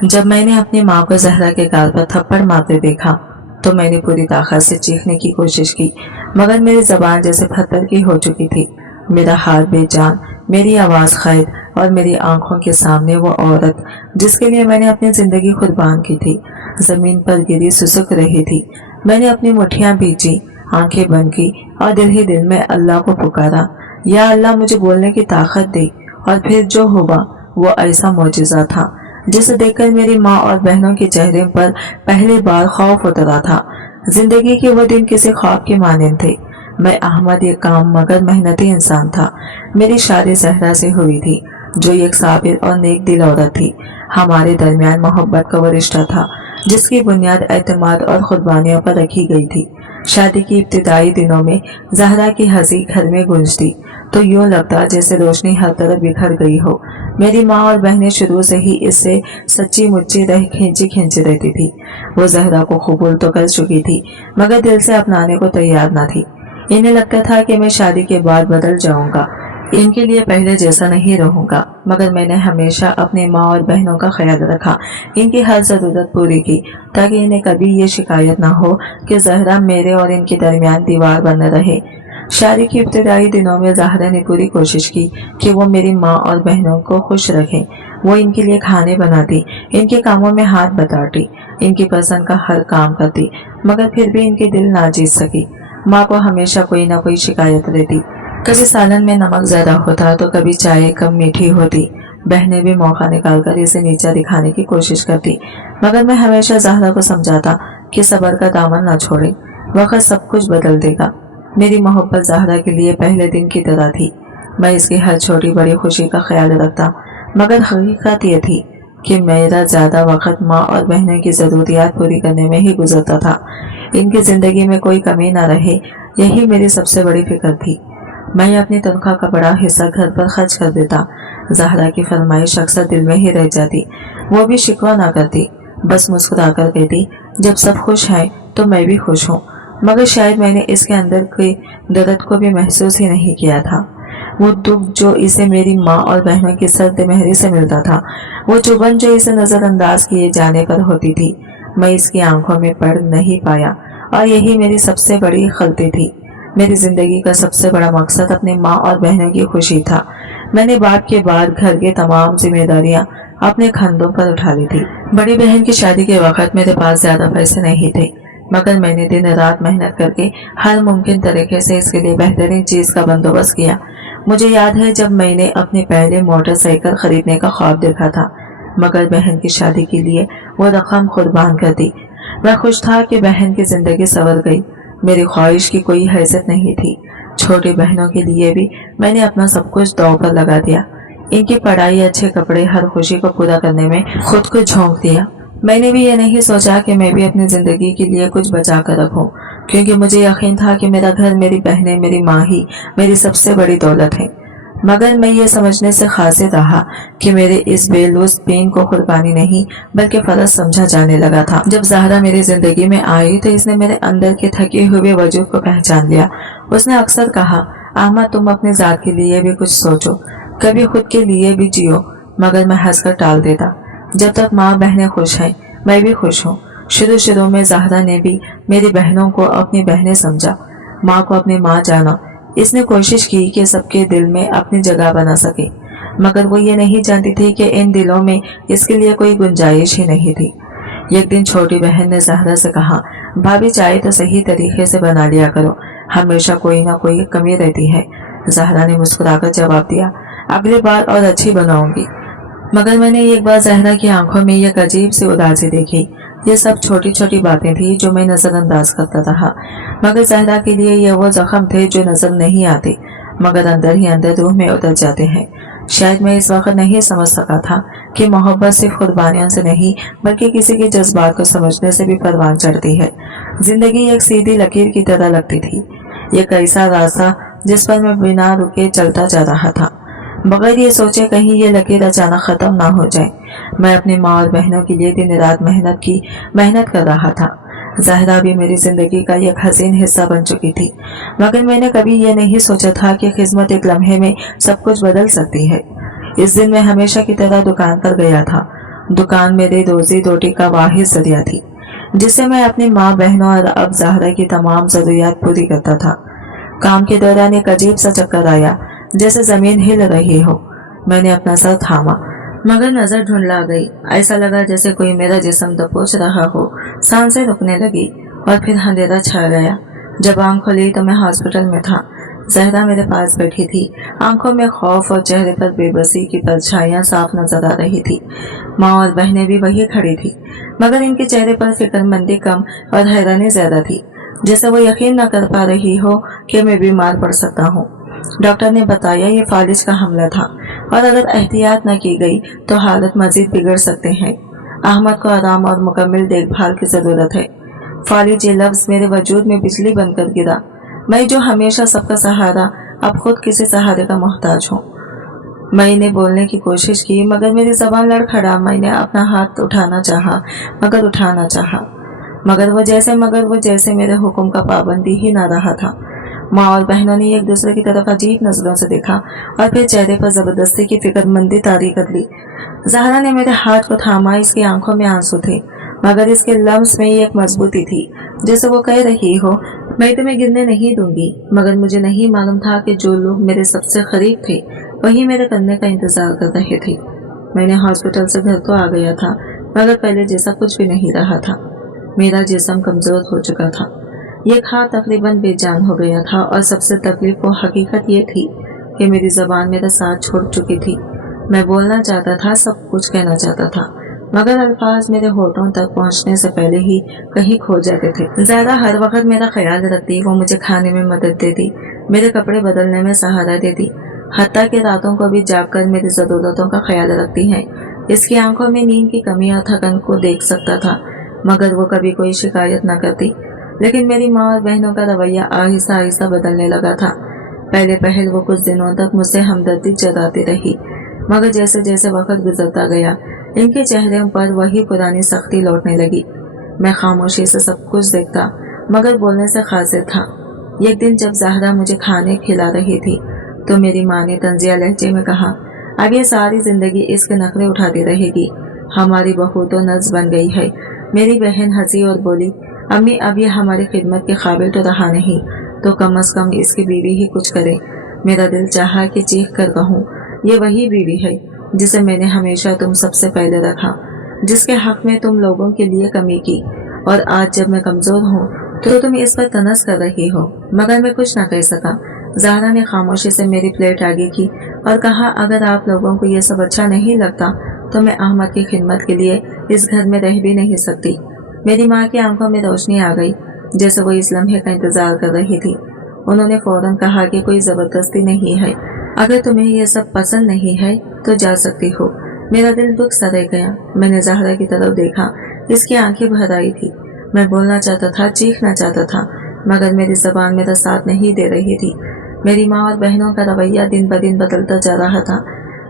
जब मैंने अपनी माँ को जहरा के गाल पर थप्पड़ मारते देखा तो मैंने पूरी ताकत से चीखने की कोशिश की, मगर मेरी जबान जैसे पत्थर की हो चुकी थी। मेरा हाथ बेजान, मेरी आवाज कैद और मेरी आंखों के सामने वो औरत जिसके लिए मैंने अपनी जिंदगी कुर्बान की थी, जमीन पर गिरी सुसुक रही थी। मैंने अपनी मुट्ठियां भींची, आंखें बंद की और दिल ही दिल में अल्लाह को पुकारा, या अल्लाह मुझे बोलने की ताकत दे। और फिर जो हुआ वो ऐसा मौजिजा था जिसे देखकर मेरी माँ और बहनों के चेहरे पर पहली बार खौफ उतरा था। जिंदगी के वो दिन किसी ख्वाब के मानिंद थे। मैं अहमद ये काम मगर मेहनती इंसान था। मेरी शादी जहरा से हुई थी जो एक साबिर और नेक दिल औरत थी। हमारे दरमियान मोहब्बत का वो रिश्ता था जिसकी बुनियाद एतमाद और कुर्बानियों पर रखी गई थी। शादी की इब्तिदाई दिनों में जहरा की हंसी घर में गूंजती तो यूं लगता जैसे रोशनी हर तरफ बिखर गई हो। मेरी माँ और बहनें शुरू से ही इससे सच्ची मुच्ची रह खींची खींची रहती थी। वो जहरा को कबूल तो कर चुकी थी मगर दिल से अपनाने को तैयार न थी। इन्हें लगता था कि मैं शादी के बाद बदल जाऊंगा, इनके लिए पहले जैसा नहीं रहूंगा। मगर मैंने हमेशा अपनी माँ और बहनों का ख्याल रखा, इनकी हर जरूरत पूरी की ताकि इन्हें कभी ये शिकायत न हो कि जहरा मेरे और इनके दरमियान दीवार बने रहे। शादी की इब्तिदाई दिनों में ज़हरा ने पूरी कोशिश की कि वो मेरी माँ और बहनों को खुश रखे। वो इनके लिए खाने बनाती, इनके कामों में हाथ बटाती, इनकी पसंद का हर काम करती, मगर फिर भी इनके दिल ना जीत सकी। माँ को हमेशा कोई ना कोई शिकायत रहती। कभी सालन में नमक ज्यादा होता तो कभी चाय कम मीठी होती। बहनें भी मौका निकालकर इसे नीचा दिखाने की कोशिश करती, मगर मैं हमेशा ज़हरा को समझाता कि सब्र का दामन न छोड़े, वक्त सब कुछ बदल देगा। मेरी मोहब्बत ज़हरा के लिए पहले दिन की तरह थी। मैं इसकी हर छोटी बड़ी खुशी का ख्याल रखता, मगर हकीकत ये थी कि मेरा ज़्यादा वक्त माँ और बहनों की ज़रूरियात पूरी करने में ही गुजरता था। इनकी ज़िंदगी में कोई कमी न रहे, यही मेरी सबसे बड़ी फिक्र थी। मैं अपनी तनख्वाह का बड़ा हिस्सा घर पर खर्च कर देता। ज़हरा की फरमाइश अक्सर दिल में ही रह जाती। वो भी शिकवा ना करती, बस मुस्कुरा कर कहती, जब सब खुश हैं तो मैं भी खुश हूँ। मगर शायद मैंने इसके अंदर के दर्द को भी महसूस ही नहीं किया था। वो दुख जो इसे मेरी माँ और बहनों की सर्द मेहरी से मिलता था, वो चुभन जो इसे नजरअंदाज किए जाने पर होती थी, मैं इसकी आंखों में पढ़ नहीं पाया। और यही मेरी सबसे बड़ी गलती थी। मेरी जिंदगी का सबसे बड़ा मकसद अपनी माँ और बहनों की खुशी था। मैंने बाप के बाद घर की तमाम जिम्मेदारियां अपने कंधों पर उठा ली थी। बड़ी बहन की शादी के वक्त मेरे पास ज्यादा पैसे नहीं थे, मगर मैंने दिन रात मेहनत करके हर मुमकिन तरीके से इसके लिए बेहतरीन चीज का बंदोबस्त किया। मुझे याद है जब मैंने अपने पहले मोटरसाइकिल खरीदने का ख्वाब देखा था, मगर बहन की शादी के लिए वो रकम कुर्बान कर दी। मैं खुश था कि बहन की जिंदगी संवर गई। मेरी ख्वाहिश की कोई हैसियत नहीं थी। छोटी बहनों के लिए भी मैंने अपना सब कुछ दांव पर लगा दिया। इनकी पढ़ाई, अच्छे कपड़े, हर खुशी को पूरा करने में खुद को झोंक दिया। मैंने भी ये नहीं सोचा कि मैं भी अपनी जिंदगी के लिए कुछ बचा कर रखूं, क्योंकि मुझे यकीन था कि मेरा घर, मेरी बहनें, मेरी माँ ही मेरी सबसे बड़ी दौलत है। मगर मैं ये समझने से खासिर रहा कि मेरे इस बेलूस पेन को कुर्बानी नहीं बल्कि फर्ज समझा जाने लगा था। जब ज़हरा मेरी जिंदगी में आई तो इसने मेरे अंदर के थके हुए वजूद को पहचान लिया। उसने अक्सर कहा, अहमद तुम अपनी जात के लिए भी कुछ सोचो, कभी खुद के लिए भी जियो। मगर मैं हंसकर टाल देता, जब तक माँ बहनें खुश हैं मैं भी खुश हूँ। शुरू में ज़हरा ने भी मेरी बहनों को अपनी बहनें समझा, माँ को अपनी माँ जाना। इसने कोशिश की कि सबके दिल में अपनी जगह बना सके, मगर वो ये नहीं जानती थी कि इन दिलों में इसके लिए कोई गुंजाइश ही नहीं थी। एक दिन छोटी बहन ने ज़हरा से कहा, भाभी चाय तो सही तरीके से बना लिया करो, हमेशा कोई ना कोई कमी रहती है। ज़हरा ने मुस्कुराकर जवाब दिया, अगली बार और अच्छी बनाऊंगी। मगर मैंने एक बार ज़हरा की आंखों में एक अजीब सी उदासी देखी। ये सब छोटी छोटी बातें थी जो मैं नजरअंदाज करता रहा, मगर ज़हरा के लिए ये वो जख्म थे जो नजर नहीं आते मगर अंदर ही अंदर रूह में उतर जाते हैं। शायद मैं इस वक्त नहीं समझ सका था कि मोहब्बत सिर्फ कुर्बानियों से नहीं बल्कि किसी के जज्बात को समझने से भी परवान चढ़ती है। जिंदगी एक सीधी लकीर की तरह लगती थी, एक ऐसा रास्ता जिस पर मैं बिना रुके चलता जा रहा था, बगैर ये सोचे कहीं ये लकीर अचानक खत्म ना हो जाए। मैं अपनी माँ और बहनों के लिए दिन रात मेहनत कर रहा था। ज़हरा भी मेरी जिंदगी का एक हसीन हिस्सा बन चुकी थी, मगर मैंने कभी ये नहीं सोचा था कि खिदमत एक लम्हे में सब कुछ बदल सकती है। इस दिन मैं हमेशा की तरह दुकान पर गया था। दुकान मेरे रोजी रोटी का वाहिद जरिया थी, जिससे मैं अपनी माँ, बहनों और अब ज़हरा की तमाम ज़रूरियात पूरी करता था। काम के दौरान एक अजीब सा चक्कर आया, जैसे जमीन हिल रही हो। मैंने अपना सर थामा, मगर नजर ढूंढला गई। ऐसा लगा जैसे कोई मेरा जिस्म दबोच रहा हो। सांसें रुकने लगी और फिर अंधेरा छा गया। जब आंख खुली तो मैं हॉस्पिटल में था। ज़हरा मेरे पास बैठी थी। आंखों में खौफ और चेहरे पर बेबसी की परछाइयां साफ नजर आ रही थी। माँ और बहनें भी वही खड़ी थी, मगर इनके चेहरे पर फिक्रमंदी कम और हैरानी ज्यादा थी, जैसे वो यकीन न कर पा रही हो कि मैं बीमार पड़ सकता हूँ। डॉक्टर ने बताया ये फालिज का हमला था और अगर एहतियात न की गई तो हालत मजीद बिगड़ सकते हैं। अहमद को आराम और मुकम्मल देखभाल की जरूरत है। फालिज ये लफ्ज मेरे वजूद में बिजली बनकर गिरा। मैं जो हमेशा सबका सहारा, अब खुद किसी सहारे का मोहताज हूँ। मैंने बोलने की कोशिश की, मगर मेरी जबान लड़खड़ा। मैंने अपना हाथ उठाना चाहा, मगर वो जैसे मेरे हुक्म का पाबंदी ही ना रहा था। माँ और बहनों ने एक दूसरे की तरफ अजीब नजरों से देखा और फिर चेहरे पर जबरदस्ती की फिक्रमंदी तारी कर ली। ज़हरा ने मेरे हाथ को थामा। इसकी आंखों में आंसू थे, मगर इसके लफ्ज में एक मजबूती थी, जैसे वो कह रही हो, मैं तुम्हें गिरने नहीं दूंगी। मगर मुझे नहीं मालूम था कि जो लोग मेरे सबसे करीब थे वही मेरे करने का इंतजार कर रहे थे। मैंने हॉस्पिटल से घर तो आ गया था, मगर पहले जैसा कुछ भी नहीं रहा था। मेरा जिस्म कमजोर हो चुका था। ये खा तकरीबन बेजान हो गया था और सबसे तकलीफ वो हकीकत ये थी कि मेरी जबान मेरा साथ छोड़ चुकी थी। मैं बोलना चाहता था, सब कुछ कहना चाहता था, मगर अल्फाज मेरे होठों तक पहुंचने से पहले ही कहीं खो जाते थे। ज़्यादा हर वक्त मेरा ख्याल रखती, वो मुझे खाने में मदद देती, मेरे कपड़े बदलने में सहारा देती, हत्ता के रातों को भी जागकर मेरी ज़रूरतों का ख्याल रखती है। इसकी आंखों में नींद की कमी और थकन को देख सकता था, मगर वो कभी कोई शिकायत न करती। लेकिन मेरी माँ और बहनों का रवैया आहिस्ता आहिस्ता बदलने लगा था। पहले वो कुछ दिनों तक मुझसे हमदर्दी जताती रही, मगर जैसे जैसे वक्त गुजरता गया इनके चेहरे पर वही पुरानी सख्ती लौटने लगी। मैं खामोशी से सब कुछ देखता, मगर बोलने से खासिर था। एक दिन जब ज़हरा मुझे खाने खिला रही थी तो मेरी माँ ने तंजिया लहजे में कहा, अब ये सारी जिंदगी इसके नखरे उठाती रहेगी। हमारी बहू तो नज़ बन गई है। मेरी बहन हंसी और बोली, अम्मी अब ये हमारी खिदमत के काबिल तो रहा नहीं, तो कम से कम इसकी बीवी ही कुछ करे। मेरा दिल चाहा कि चीख कर कहूँ, ये वही बीवी है जिसे मैंने हमेशा तुम सबसे पहले रखा, जिसके हक में तुम लोगों के लिए कमी की, और आज जब मैं कमजोर हूँ तो तुम इस पर तनस कर रही हो। मगर मैं कुछ न कह सका। ज़हरा ने खामोशी से मेरी प्लेट आगे की और कहा, अगर आप लोगों को ये सब अच्छा नहीं लगता तो मैं अहमद की खिदमत के लिए इस घर में रह भी नहीं सकती। मेरी माँ की आंखों में रोशनी आ गई, जैसे वो इस लम्हे का इंतजार कर रही थी। उन्होंने फौरन कहा कि कोई जबरदस्ती नहीं है, अगर तुम्हें ये सब पसंद नहीं है तो जा सकती हो। मेरा दिल दुख सा रह गया। मैंने ज़हरा की तरफ देखा, इसकी आंखें भर आई थी। मैं बोलना चाहता था, चीखना चाहता था, मगर मेरी जबान मेरा साथ नहीं दे रही थी। मेरी माँ और बहनों का रवैया दिन ब दिन बदलता जा रहा था।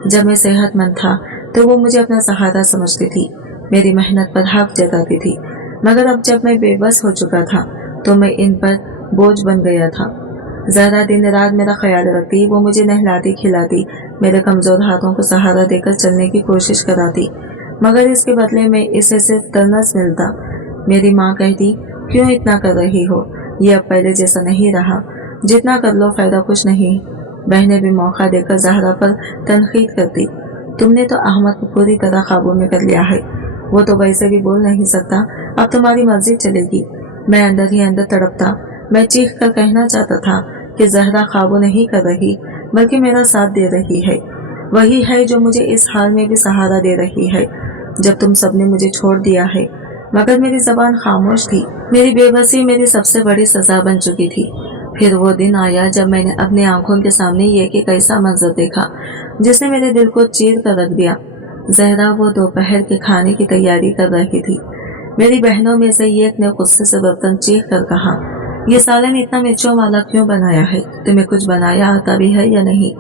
जब मैं सेहतमंद था तो वो मुझे अपना सहारा समझती थी, मेरी मेहनत पर हक जताती थी, मगर अब जब मैं बेबस हो चुका था तो मैं इन पर बोझ बन गया था। ज़हरा दिन रात मेरा ख्याल रखती, वो मुझे नहलाती खिलाती, मेरे कमज़ोर हाथों को सहारा देकर चलने की कोशिश कराती, मगर इसके बदले में इसे सिर्फ तरस मिलता। मेरी माँ कहती, क्यों इतना कर रही हो, ये अब पहले जैसा नहीं रहा, जितना कर लो फायदा कुछ नहीं। बहनें भी मौका देकर ज़हरा पर तनकीद करती, तुमने तो अहमद को पूरी तरह काबू में कर लिया है, वो तो वैसे भी बोल नहीं सकता, अब तुम्हारी मर्जी चलेगी। मैं अंदर ही अंदर तड़पता। मैं चीख कर कहना चाहता था कि ज़हरा काबू नहीं कर रही, बल्कि मेरा साथ दे रही है। वही है जो मुझे इस हाल में भी सहारा दे रही है, जब तुम सबने मुझे छोड़ दिया है। मगर मेरी जबान खामोश थी। मेरी बेबसी मेरी सबसे बड़ी सजा बन चुकी थी। फिर वो दिन आया जब मैंने अपनी आंखों के सामने एक ऐसा मंजर देखा जिसने मेरे दिल को चीर कर रख दिया। ज़हरा वो दोपहर के खाने की तैयारी कर रही थी। मेरी बहनों में से एक ने गुस्से से बर्तन चीख कर कहा, ये सालन इतना मिर्चों वाला क्यों बनाया है, तुम्हें कुछ बनाया आता भी है या नहीं।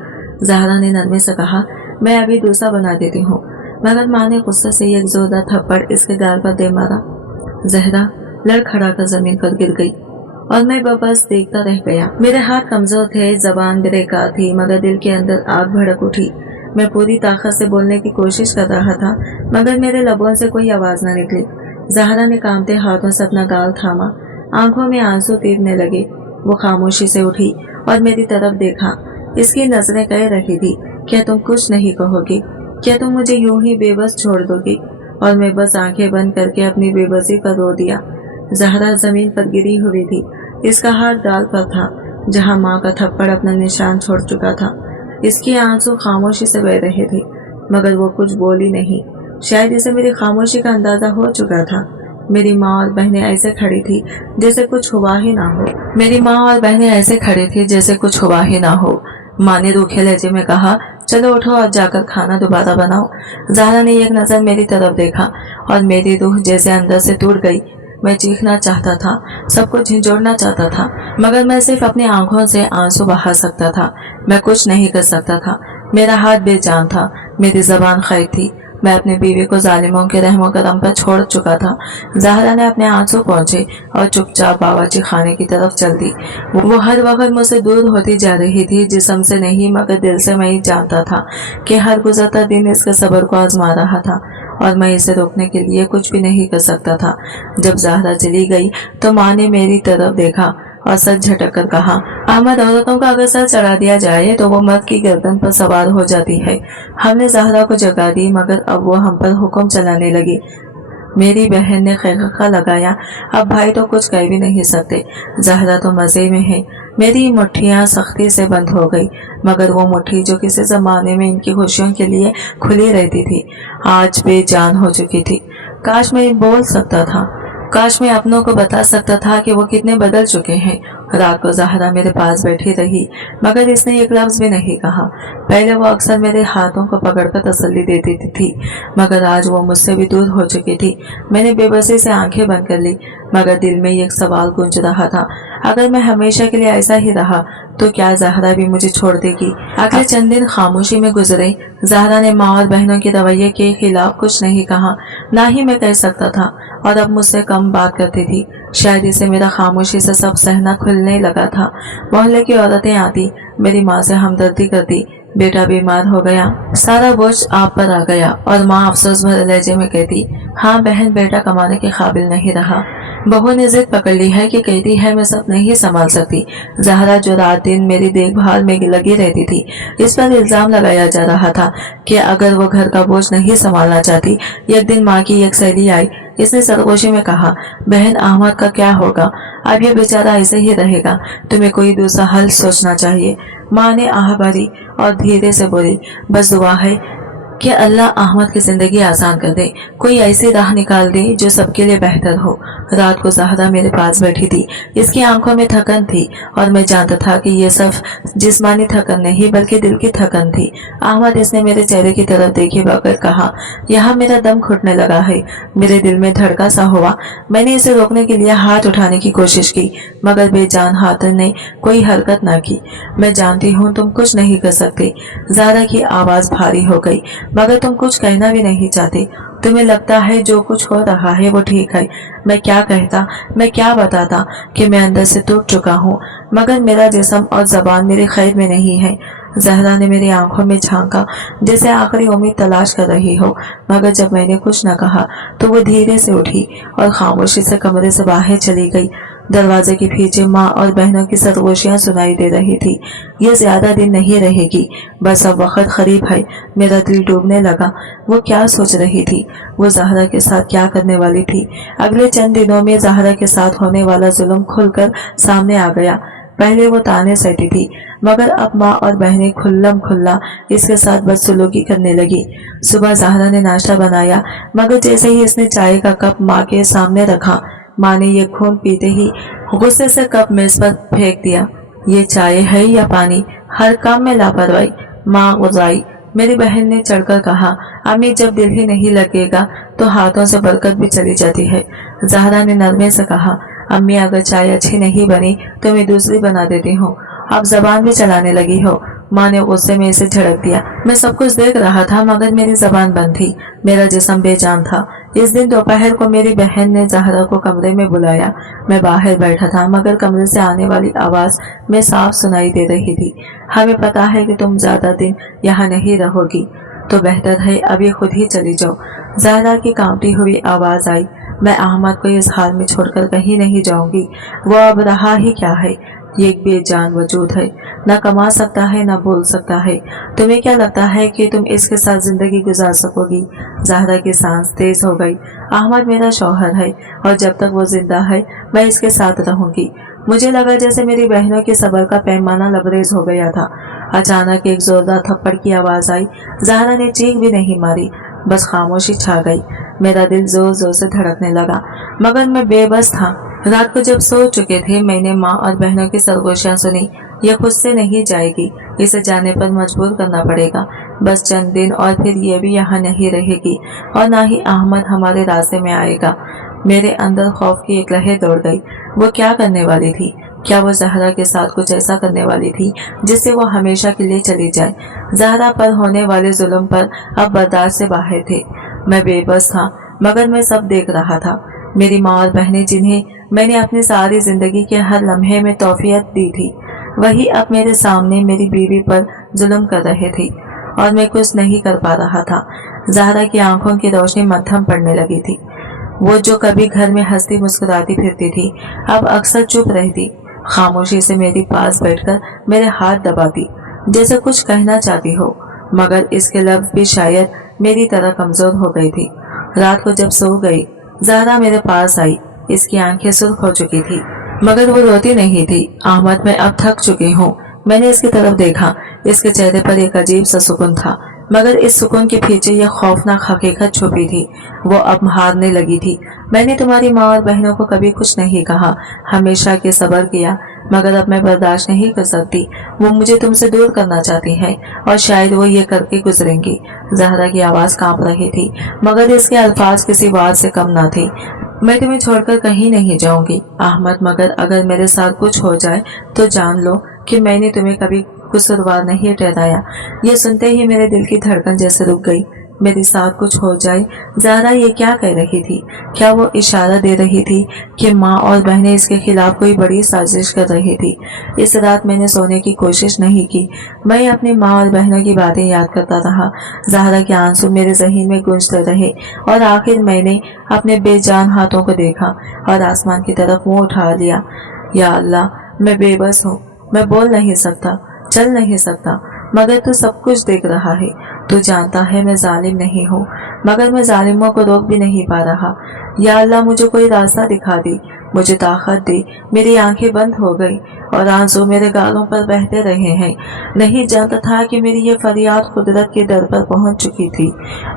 ज़हरा ने नरमे से कहा, मैं अभी दूसरा बना देती हूँ, मगर माँ ने गुस्से से एक जोरदार थप्पड़ इसके गाल पर दे मारा। ज़हरा लड़खड़ा कर जमीन पर गिर गई और मैं बस देखता रह गया। मेरे हाथ कमजोर थे, जबान बेकार थी, मगर दिल के अंदर आग भड़क उठी। मैं पूरी ताकत से बोलने की कोशिश कर रहा था, मगर मेरे लबों से कोई आवाज न निकली। जहरा ने कांपते हाथों से अपना गाल थामा, आंखों में आंसू तीरने लगे। वो खामोशी से उठी और मेरी तरफ देखा। इसकी नजरें कह रही थी, क्या तुम कुछ नहीं कहोगी? क्या तुम मुझे यूं ही बेबस छोड़ दोगी? और मैं बस आंखें बंद करके अपनी बेबसी पर रो दिया। जहरा जमीन पर गिरी हुई थी। इसका हाथ गाल पर था, जहां माँ का थप्पड़ अपना निशान छोड़ चुका था। इसके आंसू खामोशी से बह रहे थे, मगर वो कुछ बोली नहीं। शायद इसे मेरी खामोशी का अंदाजा हो चुका था। मेरी माँ और बहनें ऐसे खड़ी थी जैसे कुछ हुआ ही ना हो। मेरी माँ और बहनें ऐसे खड़ी थी जैसे कुछ हुआ ही ना हो। माँ ने रूखे लहजे में कहा, चलो उठो और जाकर खाना दोबारा बनाओ। ज़हरा ने एक नजर मेरी तरफ देखा और मेरी रूह जैसे अंदर से टूट गई। मैं चीखना चाहता था, सबको झिंझोड़ना चाहता था, मगर मैं सिर्फ अपनी आंखों से आंसू बहा सकता था। मैं कुछ नहीं कर सकता था। मेरा हाथ बेजान था, मेरी जबान खैर थी। मैं अपनी बीवी को जालिमों के रहमो करम पर छोड़ चुका था। ज़हरा ने अपने आंसू पहुंचे और चुपचाप बावर्ची खाने की तरफ चल दी। वो हर वक्त मुझसे दूर होती जा रही थी, जिस्म से नहीं मगर दिल से। मैं ही जानता था कि हर गुजरता दिन इसके सब्र को आजमा रहा था और मैं इसे रोकने के लिए कुछ भी नहीं कर सकता था। जब ज़हरा चली गई तो माँ ने मेरी तरफ देखा और सर झटक कर कहा, अहमद, औरतों का अगर सर चढ़ा दिया जाए तो वो मर्द की गर्दन पर सवार हो जाती है। हमने ज़हरा को जगा दी, मगर अब वो हम पर हुक्म चलाने लगी। मेरी बहन ने खैखा लगाया, अब भाई तो कुछ कह भी नहीं सकते। ज़हरा तो मज़े में है। मेरी मुट्ठियाँ सख्ती से बंद हो गई, मगर वो मुट्ठी जो किसी ज़माने में इनकी खुशियों के लिए खुली रहती थी, आज बेजान हो चुकी थी। काश मैं बोल सकता था, काश मैं अपनों को बता सकता था कि वो कितने बदल चुके हैं। रात को ज़हरा मेरे पास बैठी रही, मगर इसने एक लफ्ज़ भी नहीं कहा। पहले वो अक्सर मेरे हाथों को पकड़कर तसल्ली देती थी, मगर आज वो मुझसे भी दूर हो चुकी थी। मैंने बेबसी से आंखें बंद कर ली, मगर दिल में एक सवाल गूंज रहा था, अगर मैं हमेशा के लिए ऐसा ही रहा तो क्या ज़हरा भी मुझे छोड़ देगी? अगले चंद दिन खामोशी में गुजरे। ज़हरा ने माँ और बहनों के रवैये के खिलाफ कुछ नहीं कहा, ना ही मैं कह सकता था, और अब मुझसे कम बात करती थी। शायद इसे मेरा खामोशी से सब सहना खुलने लगा था। मोहल्ले की औरतें आती, मेरी माँ से हमदर्दी करती, बेटा बीमार हो गया, सारा बोझ आप पर आ गया, और माँ अफसोस भरे लहजे में कहती, हाँ बहन, बेटा कमाने के काबिल नहीं रहा। बहू ने जिद पकड़ ली है कि कहती है मैं सब नहीं संभाल सकती। ज़हरा जो रात दिन मेरी देखभाल में लगी रहती थी, इस पर इल्जाम लगाया जा रहा था कि अगर वो घर का बोझ नहीं संभालना चाहती। एक दिन माँ की एक सहेली आई, इसने सरगोशी में कहा, बहन अहमद का क्या होगा? अब ये बेचारा ऐसे ही रहेगा, तुम्हें कोई दूसरा हल सोचना चाहिए। माँ ने आह भरी और धीरे से बोली, बस दुआ है कि अल्लाह अहमद की जिंदगी आसान कर दे, कोई ऐसी राह निकाल दे जो सबके लिए बेहतर हो। रात को ज़हरा मेरे पास बैठी थी, इसकी आंखों में थकन थी और मैं जानता था कि ये सब जिस्मानी थकन नहीं बल्कि दिल की थकन थी। अहमद, इसने मेरे चेहरे की तरफ देखे बगैर कहा, यहाँ मेरा दम घुटने लगा है। मेरे दिल में धड़का सा हुआ। मैंने इसे रोकने के लिए हाथ उठाने की कोशिश की, मगर बेजान हाथ ने कोई हरकत न की। मैं जानती हूँ तुम कुछ नहीं कर सकते। ज़हरा की आवाज़ भारी हो गई, मगर तुम कुछ कहना भी नहीं चाहते। तुम्हें लगता है जो कुछ हो रहा है वो ठीक है। मैं क्या कहता, मैं क्या बताता कि मैं अंदर से टूट चुका हूँ, मगर मेरा जिस्म और जबान मेरे खैर में नहीं है। ज़हरा ने मेरी आंखों में झांका, जैसे आखिरी उम्मीद तलाश कर रही हो, मगर जब मैंने कुछ न कहा तो वो धीरे से उठी और खामोशी से कमरे से बाहर चली गई। दरवाजे के पीछे माँ और बहनों की सरगोशियाँ सुनाई दे रही थी। ये ज्यादा दिन नहीं रहेगी, बस अब वक्त करीब है। मेरा दिल डूबने लगा। वो क्या सोच रही थी? वो ज़हरा के साथ क्या करने वाली थी? अगले चंद दिनों में ज़हरा के साथ होने वाला जुल्म खुलकर सामने आ गया। पहले वो ताने सहती थी, मगर अब माँ और बहनें खुल्लम खुल्ला इसके साथ बदसलूकी करने लगी। सुबह ज़हरा ने नाश्ता बनाया, मगर जैसे ही इसने चाय का कप माँ के सामने रखा, माँ ने ये खून पीते ही गुस्से से कप मेज पर फेंक दिया। ये चाय है या पानी? हर काम में लापरवाही। माँ गुजाई। मेरी बहन ने चढ़कर कहा, अम्मी, जब दिल ही नहीं लगेगा तो हाथों से बरकत भी चली जाती है। ज़हरा ने नरमे से कहा, अम्मी, अगर चाय अच्छी नहीं बनी तो मैं दूसरी बना देती हूँ। अब जबान भी चलाने लगी हो। माँ ने गुस्से में इसे झड़क दिया। मैं सब कुछ देख रहा था, मगर मेरी जबान बंद थी। मेरा जिस्म बेजान था। इस दिन दोपहर को मेरी बहन ने जहरा को कमरे में बुलाया। मैं बाहर बैठा था, मगर कमरे से आने वाली आवाज में साफ सुनाई दे रही थी, हमें पता है कि तुम ज्यादा दिन यहाँ नहीं रहोगी, तो बेहतर है अभी खुद ही चली जाओ। जहरा की कांपती हुई आवाज आई, मैं अहमद को इस हाल में छोड़कर कहीं नहीं जाऊंगी। वो अब रहा ही क्या है, ये एक बेजान वजूद है, ना कमा सकता है ना बोल सकता है। तुम्हें क्या लगता है कि तुम इसके साथ जिंदगी गुजार सकोगी? जहरा की सांस तेज हो गई। अहमद मेरा शौहर है और जब तक वो जिंदा है मैं इसके साथ रहूंगी। मुझे लगा जैसे मेरी बहनों के सब्र का पैमाना लबरेज हो गया था। अचानक एक जोरदार थप्पड़ की आवाज आई। जहरा ने चीख भी नहीं मारी, बस खामोशी छा गई। मेरा दिल जोर जोर से धड़कने लगा, मगर मैं बेबस था। रात को जब सो चुके थे मैंने माँ और बहनों की सरगोशियां सुनी। यह खुद से नहीं जाएगी, इसे जाने पर मजबूर करना पड़ेगा। बस चंद दिन और फिर ये भी यहाँ नहीं रहेगी और ना ही अहमद हमारे रास्ते में आएगा। मेरे अंदर खौफ की एक लहर दौड़ गई। वो क्या करने वाली थी? क्या वो जहरा के साथ कुछ ऐसा करने वाली थी जिससे वो हमेशा के लिए चली जाए? जहरा पर होने वाले जुल्म पर अब बर्दाश्त से बाहर थे। मैं बेबस था, मगर मैं सब देख रहा था। मेरी माँ और बहनें, जिन्हें मैंने अपनी सारी जिंदगी के हर लम्हे में तौफीयत दी थी, वही अब मेरे सामने मेरी बीवी पर जुल्म कर रहे थे और मैं कुछ नहीं कर पा रहा था। जहरा की आंखों की रोशनी मद्धम पड़ने लगी थी। वो जो कभी घर में हंसती मुस्कुराती फिरती थी, अब अक्सर चुप रहती, खामोशी से मेरे पास बैठकर मेरे हाथ दबाती, जैसे कुछ कहना चाहती हो, मगर इसके लफ्ज भी शायद मेरी तरह कमजोर हो गई थी। रात को जब सो गई, जहरा मेरे पास आई। इसकी आंखें सुर्ख हो चुकी थी, मगर वो रोती नहीं थी। अहमद, मैं अब थक चुकी हूँ। मैंने इसकी तरफ देखा। इसके चेहरे पर एक अजीब सा सुकून था, मगर इस सुकून के पीछे यह खौफनाक हकीकत छुपी थी। वो अब हारने लगी थी। मैंने तुम्हारी माँ और बहनों को कभी कुछ नहीं कहा, हमेशा के सब्र किया, मगर अब मैं बर्दाश्त नहीं कर सकती। वो मुझे तुमसे दूर करना चाहती है और शायद वो ये करके गुजरेंगी। जहरा की आवाज कांप रही थी, मगर इसके अल्फाज किसी बात से कम ना थे। मैं तुम्हें छोड़कर कहीं नहीं जाऊंगी अहमद, मगर अगर मेरे साथ कुछ हो जाए तो जान लो कि मैंने तुम्हें कभी कसूरवार नहीं ठहराया। ये सुनते ही मेरे दिल की धड़कन जैसे रुक गई। मेरे साथ कुछ हो जाए, जहरा ये क्या कह रही थी? क्या वो इशारा दे रही थी कि माँ और बहनें इसके खिलाफ कोई बड़ी साजिश कर रही थी? इस रात मैंने सोने की कोशिश नहीं की। मैं अपनी माँ और बहनों की बातें याद करता रहा। जहरा के आंसू मेरे ज़हीन में गूंजते रहे और आखिर मैंने अपने बेजान हाथों को देखा और आसमान की तरफ मुंह उठा लिया। या अल्लाह, मैं बेबस हूँ, मैं बोल नहीं सकता, चल नहीं सकता, मगर तू सब कुछ देख रहा है। तू जानता है मैं जालिम नहीं हूँ, मगर मैं जालिमों को रोक भी नहीं पा रहा। या अल्लाह, मुझे कोई रास्ता दिखा दे, मुझे ताकत दे। मेरी आंखें बंद हो गई और आंसू मेरे गालों पर बहते रहे हैं। नहीं जानता था कि मेरी ये फरियाद कुदरत के दर पर पहुंच चुकी थी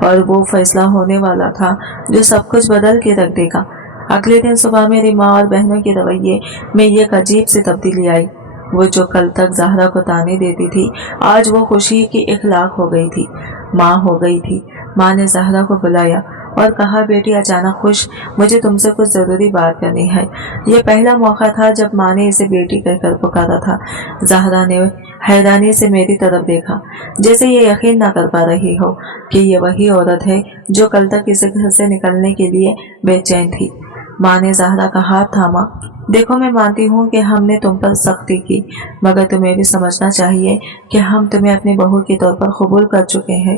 और वो फैसला होने वाला था जो सब कुछ बदल के रख देगा। अगले दिन सुबह मेरी माँ और बहनों के रवैये में एक अजीब सी तब्दीली आई। वो जो कल तक जहरा को ताने देती थी, आज वो खुशी की इखलाक हो गई थी, माँ हो गई थी। माँ ने जहरा को बुलाया और कहा, बेटी अचानक खुश, मुझे तुमसे कुछ जरूरी बात करनी है। ये पहला मौका था जब माँ ने इसे बेटी कहकर पुकारा था। जहरा ने हैरानी से मेरी तरफ देखा, जैसे ये यकीन न कर पा रही हो कि ये वही औरत है जो कल तक इसे घर से निकलने के लिए बेचैन थी। माँ ने जहरा का हाथ थामा। देखो, मैं मानती हूँ कि हमने तुम पर सख्ती की, मगर तुम्हें भी समझना चाहिए कि हम तुम्हें अपनी बहू के तौर पर कबूल कर चुके हैं।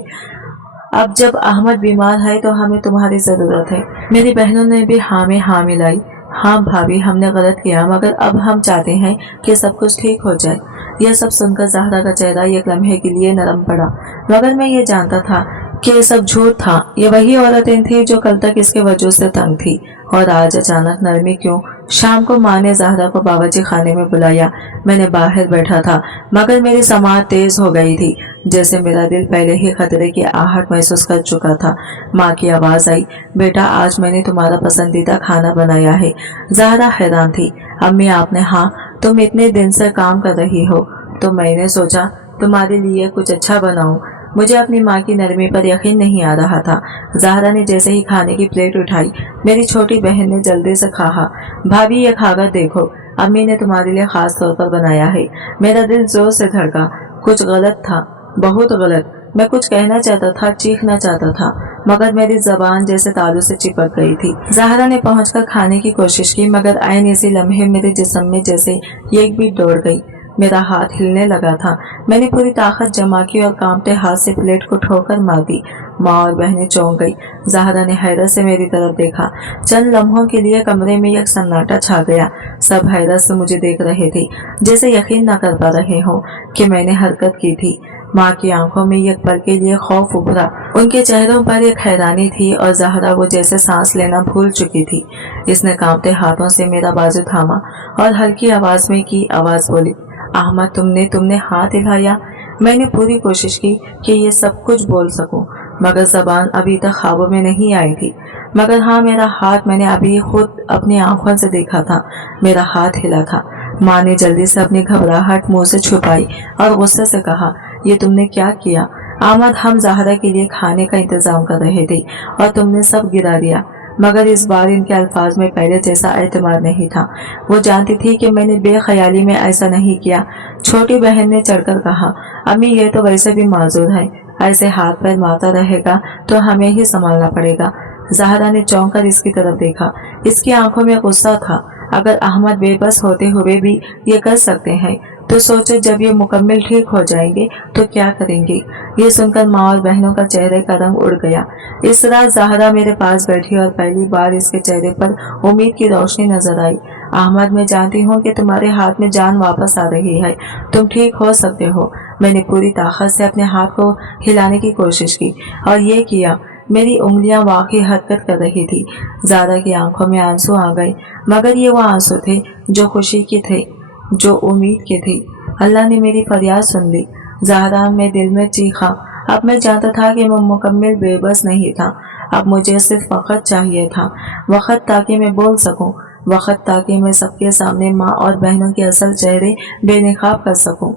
अब जब अहमद बीमार है तो हमें तुम्हारी जरूरत है। मेरी बहनों ने भी हाँ में हाँ मिलाई। हाँ भाभी, हमने गलत किया, मगर अब हम चाहते हैं कि सब कुछ ठीक हो जाए। यह सब सुनकर जहरा का चेहरा एक लम्हे के लिए नरम पड़ा, मगर मैं ये जानता था कि ये सब झूठ था। ये वही औरतें थी जो कल तक इसके वजूद से तंग थी, और आज अचानक नरमी क्यों? शाम को माँ ने जहरा को बावर्ची खाने में बुलाया। मैंने बाहर बैठा था, मगर मेरी समात तेज हो गई थी, जैसे मेरा दिल पहले ही खतरे की आहट महसूस कर चुका था। माँ की आवाज आई, बेटा आज मैंने तुम्हारा पसंदीदा खाना बनाया है। जहरा हैरान थी। अम्मी आपने? हाँ, तुम इतने दिन से काम कर रही हो तो मैंने सोचा तुम्हारे लिए कुछ अच्छा बनाऊं। मुझे अपनी माँ की नरमी पर यकीन नहीं आ रहा था। जहरा ने जैसे ही खाने की प्लेट उठाई, मेरी छोटी बहन ने जल्दी से कहा, भाभी ये खाकर देखो, अम्मी ने तुम्हारे लिए खास तौर पर बनाया है। मेरा दिल जोर से धड़का। कुछ गलत था, बहुत गलत। मैं कुछ कहना चाहता था, चीखना चाहता था, मगर मेरी जबान जैसे तालू से चिपक गई थी। ज़हरा ने पहुंचकर खाने की कोशिश की, मगर ऐन इसी लम्हे मेरे जिस्म में जैसे एक बीट दौड़ गई। मेरा हाथ हिलने लगा था। मैंने पूरी ताकत जमा की और कांपते हाथ से प्लेट को ठोकर मार दी। माँ और बहनें चौंक गई। ज़हरा ने हैरत से मेरी तरफ देखा। चंद लम्हों के लिए कमरे में एक सन्नाटा छा गया। सब हैरत से मुझे देख रहे थे, जैसे यकीन न कर पा रहे हो कि मैंने हरकत की थी। माँ की आंखों में एक पल के लिए खौफ उभरा। उनके चेहरों पर एक हैरानी थी और ज़हरा वो जैसे सांस लेना भूल चुकी थी। इसने कांपते हाथों से मेरा बाजू थामा और हल्की आवाज में की आवाज बोली, अहमद तुमने हाथ हिलाया। मैंने पूरी कोशिश की कि ये सब कुछ बोल सकूं, मगर जबान अभी तक ख्वाबों में नहीं आई थी। मगर हाँ, मेरा हाथ मैंने अभी खुद अपनी आंखों से देखा था। मेरा हाथ हिला था। माँ ने जल्दी से अपनी घबराहट मुंह से छुपाई और गुस्से से कहा, ये तुमने क्या किया अहमद? हम ज़हरा के लिए खाने का इंतजाम कर रहे थे और तुमने सब गिरा दिया। मगर इस बार इनके अल्फाज में पहले जैसा एतमाद नहीं था। वो जानती थी कि मैंने बेख्याली में ऐसा नहीं किया। छोटी बहन ने चढ़कर कहा, अम्मी ये तो वैसे भी माजूर है, ऐसे हाथ पैर मारता रहेगा तो हमें ही संभालना पड़ेगा। ज़हरा ने चौंक कर इसकी तरफ देखा। इसकी आंखों में गुस्सा था। अगर अहमद बेबस होते हुए भी ये कर सकते हैं तो सोचो जब ये मुकम्मल ठीक हो जाएंगे तो क्या करेंगे। ये सुनकर माँ और बहनों का चेहरे का रंग उड़ गया। इस रात ज़हरा मेरे पास बैठी और पहली बार इसके चेहरे पर उम्मीद की रोशनी नजर आई। अहमद, मैं जानती हूँ कि तुम्हारे हाथ में जान वापस आ रही है, तुम ठीक हो सकते हो। मैंने पूरी ताकत से अपने हाथ को हिलाने की कोशिश की और ये किया। मेरी उंगलियां वाकई हरकत कर रही थी। ज़हरा की आंखों में आंसू आ गए, मगर ये वो आंसू थे जो खुशी के थे, जो उम्मीद के थे। अल्लाह ने मेरी फरियाद सुन ली। ज़हरा में दिल में चीखा। अब मैं जानता था कि मैं मुकम्मल बेबस नहीं था। अब मुझे सिर्फ वक़्त चाहिए था, वक़्त ताकि मैं बोल सकूं, वक़्त ताकि मैं सबके सामने माँ और बहनों के असल चेहरे बेनकाब कर सकूं।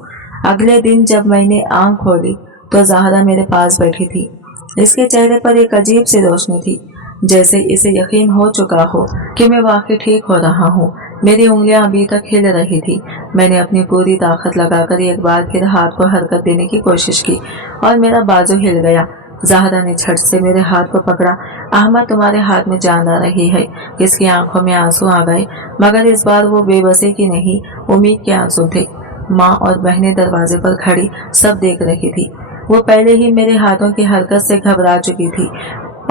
अगले दिन जब मैंने आंख खोली तो ज़हरा मेरे पास बैठी थी। इसके चेहरे पर एक अजीब सी रोशनी थी, जैसे इसे यकीन हो चुका हो कि मैं वाकई ठीक हो रहा हूँ। मेरी उंगलियां अभी तक हिल रही थी। मैंने अपनी पूरी ताकत लगाकर एक बार फिर हाथ को हरकत देने की कोशिश की और मेरा बाजू हिल गया। ज़हरा ने झट से मेरे हाथ को पकड़ा। अहमद, तुम्हारे हाथ में जान आ रही है। इसकी आंखों में आंसू आ गए, मगर इस बार वो बेबसी की नहीं, उम्मीद के आंसू थे। माँ और बहनें दरवाजे पर खड़ी सब देख रही थी। वो पहले ही मेरे हाथों की हरकत से घबरा चुकी थी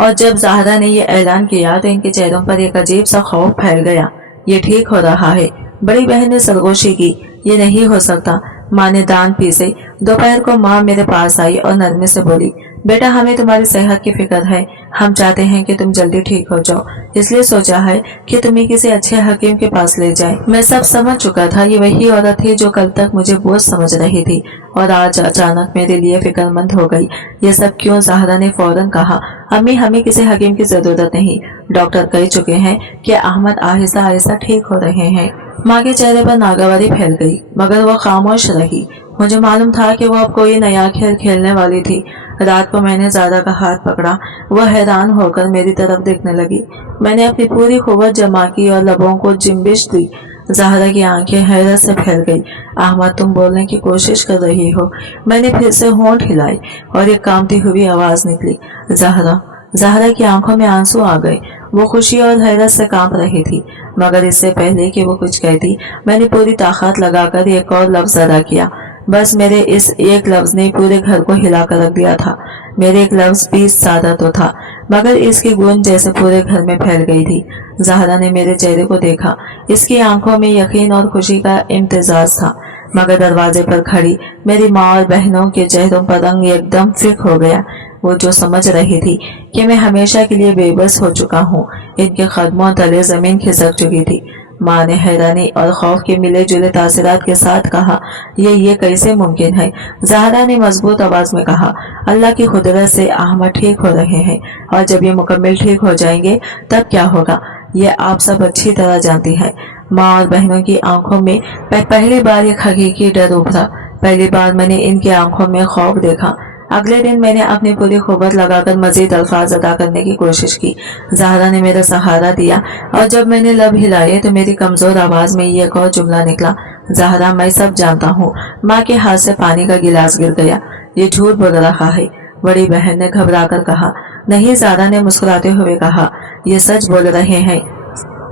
और जब ज़हरा ने यह ऐलान किया तो इनके चेहरों पर एक अजीब सा खौफ फैल गया। ये ठीक हो रहा है। बड़ी बहन ने सरगोशी की, ये नहीं हो सकता। माँ ने दांत पीसे। दोपहर को माँ मेरे पास आई और नरमी से बोली, बेटा हमें तुम्हारी सेहत की फिक्र है। हम चाहते हैं कि तुम जल्दी ठीक हो जाओ, इसलिए सोचा है कि तुम्हें किसी अच्छे हकीम के पास ले जाए। मैं सब समझ चुका था। ये वही औरत थी जो कल तक मुझे बोझ समझ रही थी और आज अचानक मेरे लिए फिक्रमंद हो गई। ये सब क्यों? ज़हरा ने फौरन कहा, अम्मी हमें किसी हकीम की जरूरत नहीं। डॉक्टर कह चुके हैं कि अहमद आहिस्ता आहिस्ता ठीक हो रहे हैं। माँ के चेहरे पर नागवारी फैल गई, मगर वो खामोश रही। मुझे मालूम था कि वो अब कोई नया खेल खेलने वाली थी। रात को मैंने ज़हरा का हाथ पकड़ा। वह हैरान होकर मेरी तरफ देखने लगी। मैंने अपनी पूरी कुव्वत जमा की और लबों को जिम्बिश दी। ज़हरा की आंखें हैरत से फैल गई। अहमद, तुम बोलने की कोशिश कर रही हो? मैंने फिर से होंठ हिलाई और एक कांपती हुई आवाज निकली, ज़हरा। ज़हरा की आंखों में आंसू आ गए। वो खुशी और हैरत से कांप रही थी, मगर इससे पहले कि वो कुछ कहती, मैंने पूरी ताकत लगाकर एक और लफ्ज अदा किया। बस मेरे इस एक लफ्ज ने पूरे घर को हिलाकर रख दिया था। मेरे एक लफ्ज भी सादा तो था, मगर इसकी गूंज जैसे पूरे घर में फैल गई थी। ज़हरा ने मेरे चेहरे को देखा। इसकी आंखों में यकीन और खुशी का इम्तिजाज था, मगर दरवाजे पर खड़ी मेरी माँ और बहनों के चेहरों पर रंग एकदम फिक हो गया। वो जो समझ रही थी कि मैं हमेशा के लिए बेबस हो चुका हूँ, इनके कदमों तले जमीन खिसक चुकी थी। माँ ने हैरानी और खौफ के मिले जुले तासरात के साथ कहा, ये कैसे मुमकिन है? ज़हरा ने मजबूत आवाज में कहा, अल्लाह की कुदरत से अहमद ठीक हो रहे हैं और जब ये मुकम्मल ठीक हो जाएंगे तब क्या होगा ये आप सब अच्छी तरह जानती हैं। माँ और बहनों की आंखों में पहली बार एक हकीकी डर उभरा। पहली बार मैंने इनकी आंखों में खौफ देखा। अगले दिन मैंने अपनी पूरी कुव्वत लगाकर मजीद अल्फाज अदा करने की कोशिश की। ज़हरा ने मेरा सहारा दिया और जब मैंने लब हिलाए तो मेरी कमजोर आवाज में ये एक और जुमला निकला, ज़हरा मैं सब जानता हूँ। माँ के हाथ से पानी का गिलास गिर गया। ये झूठ बोल रहा है। बड़ी बहन ने घबरा कर कहा। नहीं, ज़ारा ने मुस्कुराते हुए कहा, ये सच बोल रहे हैं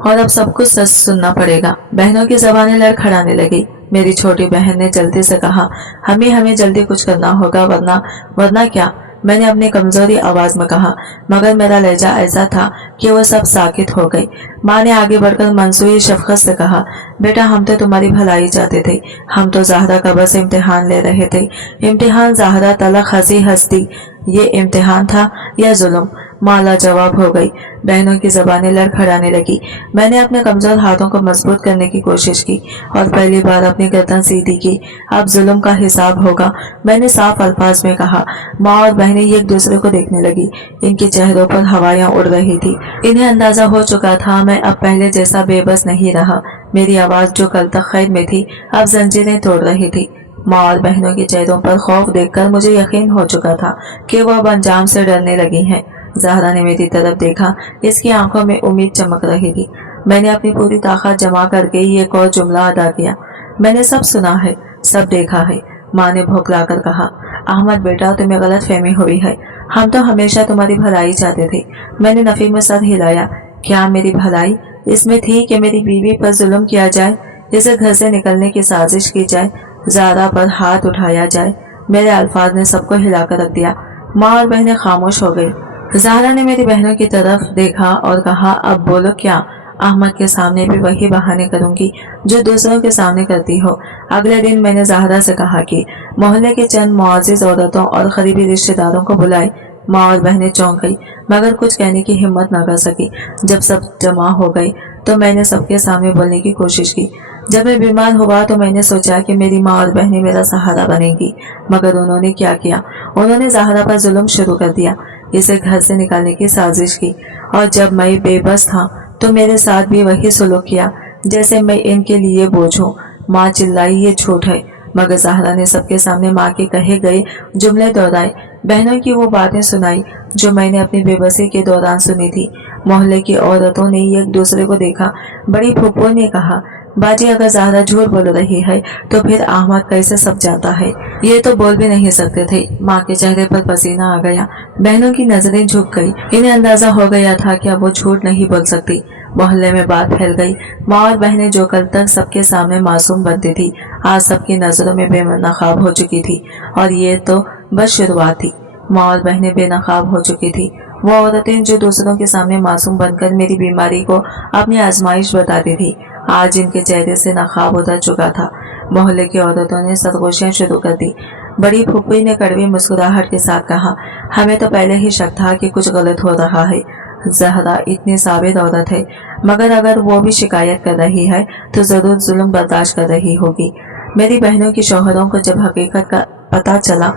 और अब सब कुछ सच सुनना पड़ेगा। बहनों की जबानें लड़खड़ाने लगी। मेरी छोटी बहन ने जल्दी से कहा, हमें जल्दी कुछ करना होगा, वरना क्या? मैंने अपनी कमजोरी आवाज में कहा, मगर मेरा लहजा ऐसा था कि वो सब साकित हो गई। माँ ने आगे बढ़कर मंसूरी शफकत से कहा, बेटा, हम तो तुम्हारी भलाई चाहते थे। हम तो ज़हरा का बस इम्तिहान ले रहे थे। इम्तिहान ज़हरा तलख हंसी हंसती, ये इम्तिहान था या जुल्म? माँ लाजवाब हो गई। बहनों की जबानें लड़खड़ाने लगी। मैंने अपने कमजोर हाथों को मजबूत करने की कोशिश की और पहली बार अपनी गर्दन सीधी की। अब जुल्म का हिसाब होगा, मैंने साफ अल्फाज में कहा। माँ और बहनें एक दूसरे को देखने लगी। इनके चेहरों पर हवाएं उड़ रही थी। इन्हें अंदाजा हो चुका था मैं अब पहले जैसा बेबस नहीं रहा। मेरी आवाज जो कल तक खैर में थी, अब जंजीरें तोड़ रही थी। माँ और बहनों के चेहरों पर खौफ देखकर मुझे यकीन हो चुका था कि वह अब अंजाम से डरने लगी हैं। ज़हरा ने मेरी तरफ देखा। इसकी आंखों में उम्मीद चमक रही थी। मैंने अपनी पूरी ताकत जमा करके ये एक और जुमला अदा किया, मैंने सब सुना है, सब देखा है। माँ ने भौंकलाकर कहा, अहमद बेटा, तुम्हें गलत फहमी हुई है। हम तो हमेशा तुम्हारी भलाई चाहते थे। मैंने नफी में सर हिलाया। क्या मेरी भलाई इसमें थी कि मेरी बीवी पर जुल्म किया जाए, इसे घर से निकलने की साजिश की जाए, ज़हरा पर हाथ उठाया जाए? मेरे अल्फाज ने सबको हिलाकर रख दिया। माँ और बहनें खामोश हो गई। ज़हरा ने मेरी बहनों की तरफ देखा और कहा, अब बोलो क्या? अहमद के सामने भी वही बहाने करूंगी जो दूसरों के सामने करती हो। अगले दिन मैंने ज़हरा से कहा कि मोहल्ले के चंद मुआज़िज़ औरतों और करीबी रिश्तेदारों को बुलाए। माँ और बहनें चौंक गई, मगर कुछ कहने की हिम्मत न कर सकी। जब सब जमा हो गई तो मैंने सबके सामने बोलने की कोशिश की। जब मैं बीमार हुआ तो मैंने सोचा कि मेरी माँ और बहनें मेरा सहारा बनेंगी, मगर उन्होंने क्या किया? उन्होंने ज़हरा पर जुल्म शुरू कर दिया, इसे घर से निकालने की साजिश की। और जब मैं बेबस था तो मेरे साथ भी वही सलूक किया जैसे मैं इनके लिए बोझ हूँ। माँ चिल्लाई, ये झूठ है। मगर ज़हरा ने सबके सामने माँ के कहे गए जुमले दोहराए, बहनों की वो बातें सुनाई जो मैंने अपनी बेबसी के दौरान सुनी थी। मोहल्ले की औरतों ने एक दूसरे को देखा। बड़ी फूफो ने कहा, बाजी, अगर ज़हरा झूठ बोल रही है तो फिर अहमद कैसे सब जाता है? ये तो बोल भी नहीं सकते थे। माँ के चेहरे पर पसीना आ गया। बहनों की नजरें झुक गई। इन्हें अंदाजा हो गया था कि अब वो झूठ नहीं बोल सकती। मोहल्ले में बात फैल गई। माँ और बहनें जो कल तक सबके सामने मासूम बनती थी, आज सबकी नजरों में बेनकाब हो चुकी थी। और ये तो बस शुरुआत थी। माँ और बहनें बेनकाब हो चुकी थी। वो औरतें जो दूसरों के सामने मासूम बनकर मेरी बीमारी को अपनी आजमाइश बताती थी, आज इनके चेहरे से नकाब उतर चुका था। मोहल्ले की औरतों ने सरगोशियां शुरू कर दी। बड़ी फूफी ने कड़वी मुस्कुराहट के साथ कहा, हमें तो पहले ही शक था कि कुछ गलत हो रहा है। ज़हरा इतनी साबित औरत है, मगर अगर वो भी शिकायत कर रही है तो जरूर जुल्म बर्दाश्त कर रही होगी। मेरी बहनों की शौहरों को जब हकीकत का पता चला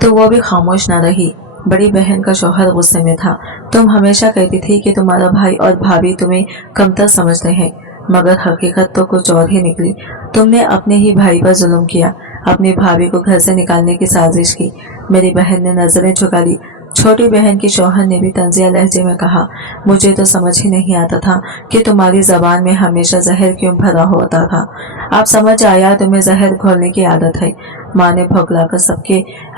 तो वो भी खामोश न रही। बड़ी बहन का शौहर गुस्से में था। तुम हमेशा कहती थी कि तुम्हारा भाई और भाभी तुम्हें कमतर समझते हैं, मगर हकीकत तो कुछ और ही निकली। तुमने अपने ही भाई पर जुल्म किया, अपनी भाभी को घर से निकालने की साजिश की। मेरी बहन ने नजरें झुका ली। छोटी बहन की शौहर ने भी तंजिया लहजे में कहा, मुझे तो समझ ही नहीं आता था कि तुम्हारी जबान में हमेशा जहर क्यों भरा होता था। अब समझ आया, तुम्हें जहर घोलने की आदत है। माँ ने भौंकलाकर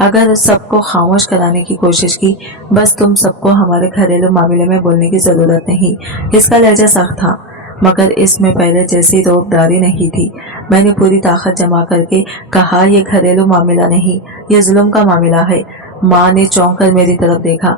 अगर सबको खामोश कराने की कोशिश की। बस तुम सबको हमारे घरेलू मामले में बोलने की जरूरत नहीं। इसका लहजा सख्त था, मगर इसमें पहले जैसी रोकदारी नहीं थी। मैंने पूरी ताकत जमा करके कहा, यह घरेलू मामला नहीं, यह जुल्म का मामला है। माँ ने चौंक कर मेरी तरफ देखा।